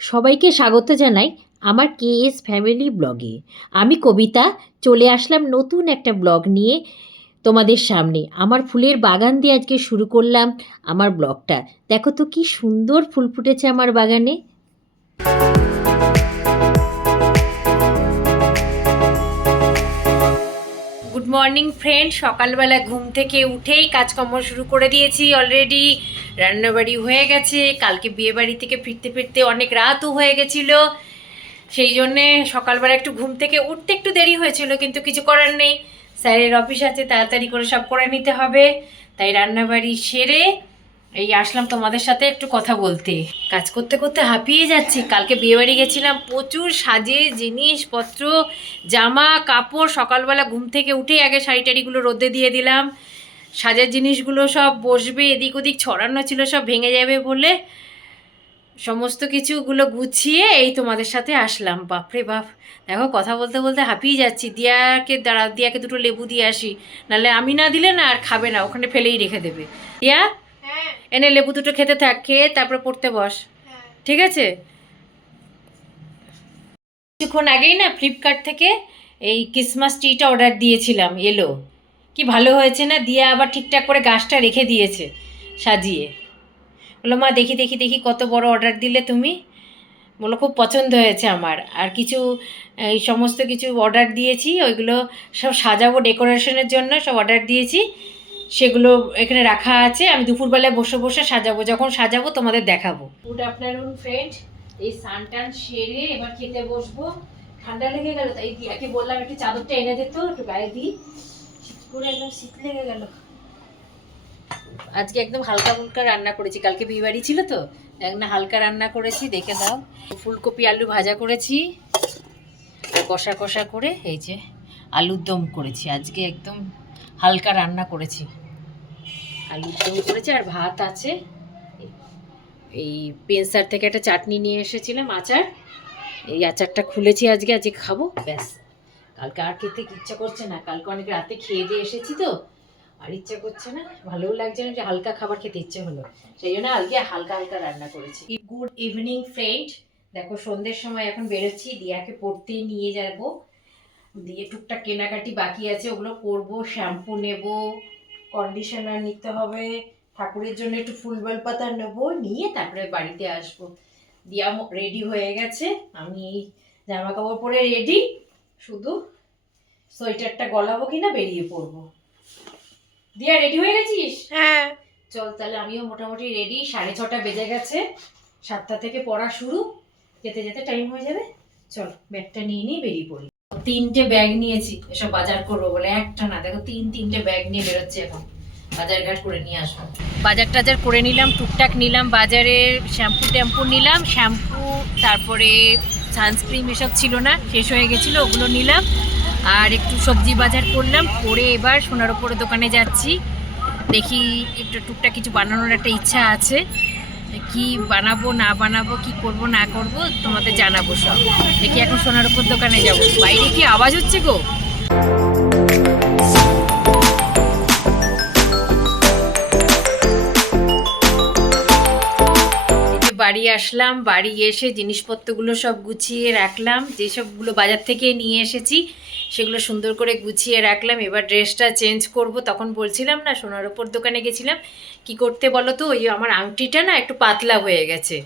সবাইকে স্বাগত জানাই আমার কে এস ফ্যামিলি ব্লগে। আমি কবিতা, চলে আসলাম নতুন একটা ব্লগ নিয়ে তোমাদের সামনে। আমার ফুলের বাগান দিয়ে আজকে শুরু করলাম আমার ব্লগটা। দেখো তো কি সুন্দর ফুল ফুটেছে আমার বাগানে। গুড মর্নিং ফ্রেন্ড সকালবেলা ঘুম থেকে উঠেই কাজকর্ম শুরু করে দিয়েছি অলরেডি রান্নাবাড়ি হয়ে গেছে। কালকে বিয়ে বাড়ি থেকে ফিরতে ফিরতে অনেক রাতও হয়ে গেছিল। সেই জন্যে সকালবেলা একটু ঘুম থেকে উঠতে একটু দেরি হয়েছিল, কিন্তু কিছু করার নেই। স্যারের অফিস আছে, তাড়াতাড়ি করে সব করে নিতে হবে। তাই রান্নাবাড়ি সেরে এই আসলাম তোমাদের সাথে একটু কথা বলতে। কাজ করতে করতে হাঁপিয়ে যাচ্ছি। কালকে বিয়েবাড়ি গেছিলাম, প্রচুর সাজে জিনিসপত্র, জামা, কাপড়, সকালবেলা ঘুম থেকে উঠেই আগে শাড়ি টাড়িগুলো রোদে দিয়ে দিলাম। সাজার জিনিসগুলো সব বসবে এদিক ওদিক ছড়ানো ছিল সব ভেঙে যাবে বলে সমস্ত কিছুগুলো গুছিয়ে এই তোমাদের সাথে আসলাম। বাপরে বাপ। দেখো কথা বলতে বলতে হাঁপিয়ে যাচ্ছি। দিয়াকে দাঁড়া দিয়াকে দুটো লেবু দিয়ে আসি। নাহলে আমি না দিলে না আর খাবে না ওখানে ফেলেই রেখে দেবে। দিয়া হ্যাঁ। এনে লেবু দুটো খেতে থাক খেয়ে তারপরে পড়তে বস। হ্যাঁ। ঠিক আছে? কিছুক্ষণ আগেই না ফ্লিপকার্ট থেকে এই ক্রিসমাস ট্রিটা অর্ডার দিয়েছিলাম এলো কি ভালো হয়েছে না? দিয়ে আবার ঠিকঠাক করে গাছটা রেখে দিয়েছে সাজিয়ে। বলল, মা, দেখি দেখি দেখি কত বড় অর্ডার দিলে তুমি? বলল, খুব পছন্দ হয়েছে আমার। আর কিছু, এই সমস্ত কিছু অর্ডার দিয়েছি, ওইগুলো সব সাজাবো ডেকোরেশনের জন্য, সব অর্ডার দিয়েছি। সেগুলো এখানে রাখা আছে, আমি দুপুরবেলায় বসে বসে সাজাবো। যখন সাজাবো তোমাদের দেখাবো। গুড আফটারনুন ফ্রেন্ড এই স্নান টান সেরে এবার খেতে বসবো। ঠান্ডা লেগে গেল, তাই দিয়াকে বললাম, একটু চাদরটা এনে দিত একটু গায়ে দিই আজকে একদম হালকা ফুলকা রান্না করেছি। কালকে বিয়েবাড়ি ছিল তো, একদম হালকা রান্না করেছি, দেখে দাও। ফুলকপি, আলু ভাজা করেছি, কষা কষা করে এই যে আলুর দম করেছি। আজকে একদম হালকা রান্না করেছি। আলুর দম করেছি আর ভাত আছে। এই পেন্সার থেকে একটা চাটনি নিয়ে এসেছিলাম, আচার। এই আচারটা খুলেছি আজকে আজকে খাব, ব্যাস। কালকে আর খেতে ইচ্ছা করছে না। কালকে অনেক রাতে খেয়ে দিয়ে এসেছি তো। আর ইচ্ছা করছে না, ভালোও লাগছে না যে হালকা খাবার খেতে ইচ্ছে হলো। সেই জন্য আজকে হালকা হালকা রান্না করেছি। গুড ইভিনিং ফ্রেন্ড দেখো, সন্ধ্যের সময় এখন বেরোচ্ছি। দিয়াকে পড়তে নিয়ে যাব। দিয়ে টুকটাক কেনাকাটি বাকি আছে। ওগুলো করব শ্যাম্পু নেব কন্ডিশনার নিতে হবে। ঠাকুরের জন্য একটু ফুল বেলপাতা নেব, নিয়ে তারপরে বাড়িতে আসব। দিয়া রেডি হয়ে গেছে। আমি জামা কাপড় পরে রেডি শুধু সোয়েটারটা গলাবো কিনা বেরিয়ে পড়ব। দিয়া রেডি হয়ে গেছিস? হ্যাঁ। চল তাহলে আমিও মোটামুটি রেডি সাড়ে ছটা বেজে গেছে। সাতটা থেকে পড়া শুরু। যেতে যেতে টাইম হয়ে যাবে। চল ব্যাগটা নিয়ে নিয়ে বেরিয়ে পড়ি। তিনটে ব্যাগ নিয়েছি। এসব বাজার করব বলে একটা না। দেখো তিন তিনটে ব্যাগ নিয়ে বেরোচ্ছে এখন। বাজার ঘাট করে নিয়ে আসব। বাজার টাজার করে নিলাম টুকটাক নিলাম বাজারে শ্যাম্পু ট্যাম্পু নিলাম শ্যাম্পু তারপরে সানস্ক্রিন এসব ছিল না, শেষ হয়ে গেছিল, ওগুলো নিলাম। আর একটু সবজি বাজার করলাম, করে এবার সোনার ওপরে দোকানে যাচ্ছি। দেখি একটু টুকটা কিছু বানানোর একটা ইচ্ছা আছে। কি বানাবো, না বানাবো, কি করব, না করব, তোমাদের জানাব সব। দেখি এখন সোনার ওপর দোকানে যাব। বাইরে কি আওয়াজ হচ্ছে গো? বাড়ি আসলাম, বাড়ি এসে জিনিসপত্রগুলো সব গুছিয়ে রাখলাম। যেসবগুলো বাজার থেকে নিয়ে এসেছি, সেগুলো সুন্দর করে গুছিয়ে রাখলাম। এবার ড্রেসটা চেঞ্জ করব। তখন বলছিলাম, না, সোনার ওপর দোকানে গেছিলাম। কি করতে বলো তো? ওই আমার আংটিটা না একটু পাতলা হয়ে গেছে।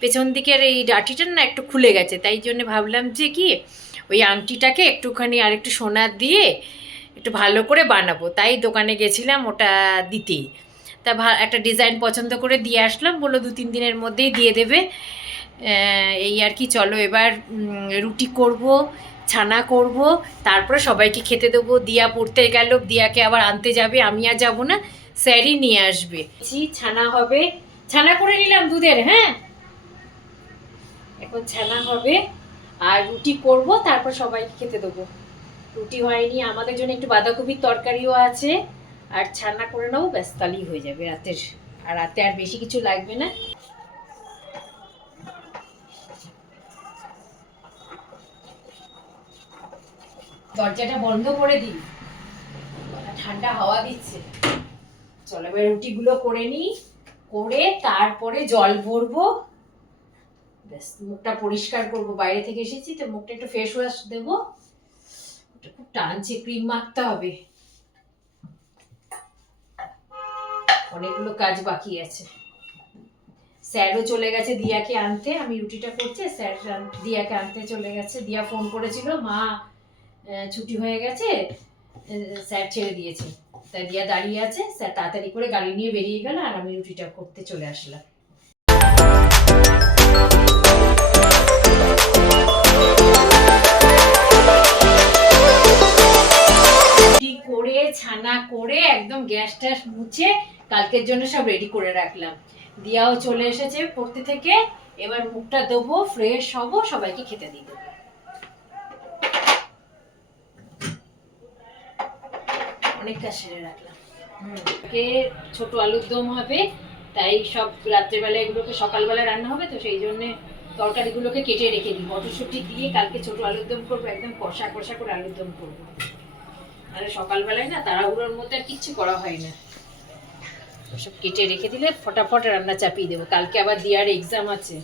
পেছন দিকের এই ডাটিটা না একটু খুলে গেছে। তাই জন্য ভাবলাম যে কি, ওই আংটিটাকে একটুখানি আর একটু সোনা দিয়ে একটু ভালো করে বানাবো। তাই দোকানে গেছিলাম ওটা দিতে তা ভা- একটা ডিজাইন পছন্দ করে দিয়ে আসলাম। বলল দু, তিন দিনের মধ্যেই দিয়ে দেবে। এই আর কি, চলো এবার রুটি করব, ছানা করব, তারপরে সবাইকে খেতে দেবো। দিয়া পড়তে গেল, দিয়াকে আবার আনতে যাবে, আমি আর যাব না, স্যারই নিয়ে আসবে। ছানা হবে। ছানা করে নিলাম দুধের হ্যাঁ? এখন ছানা হবে, আর রুটি করব, তারপর সবাইকে খেতে দেবো। রুটি হয়নি, আমাদের জন্য একটু বাঁধাকপির তরকারিও আছে। আর ছানা করে নেব ব্যাস, তাহলেই হয়ে যাবে রাতের। আর রাতে আর বেশি কিছু লাগবে না। দরজাটা বন্ধ করে দিই। ঠান্ডা হাওয়া দিচ্ছে। চলো, এবার রুটিগুলো করে নিই। করে তারপরে জল ভরবো। ব্যাস, মুখটা পরিষ্কার করব। বাইরে থেকে এসেছি, তো মুখটা একটু ফেস ওয়াশ দেবো। খুব টানছে ক্রিম মাখতে হবে। অনেকগুলো কাজ বাকি আছে। স্যারও চলে গেছে দিয়াকে আনতে, আমি রুটিটা করছি স্যার দিয়াকে আনতে চলে গেছে। দিয়া ফোন করেছিল, মা ছুটি হয়ে গেছে স্যার ছেড়ে দিয়েছে। তাই দিয়া দাঁড়িয়ে আছে, স্যার তাড়াতাড়ি করে গাড়ি নিয়ে বেরিয়ে গেল, আর আমি রুটিটা করতে চলে আসলাম। ছানা করে একদম গ্যাস ট্যাস মুছে কালকের জন্য সব রেডি করে রাখলাম। দিয়াও চলে এসেছে পড়তে থেকে, এবার মুখটা দেবো ফ্রেশ হব, সবাইকে খেতে দিয়ে দেবো। অনেক সেরে রাখলাম। কে ছোট আলুর দম হবে, তাই সব রাত্রেবেলা এগুলোকে সকালবেলা রান্না হবে, তো সেই জন্যে তরকারিগুলোকে কেটে রেখে দিই। মটরশুঁটি দিয়ে কালকে ছোট আলুর দম করব, একদম কষা কষা করে আলুর দম করব। আর সকালবেলায় না তাড়াহুড়োর মধ্যে আর কিচ্ছু করা হয় না। সব কেটে রেখে দিলে ফটাফট রান্না চাপিয়ে দেবো। কালকে আবার দিয়ার এক্সাম আছে।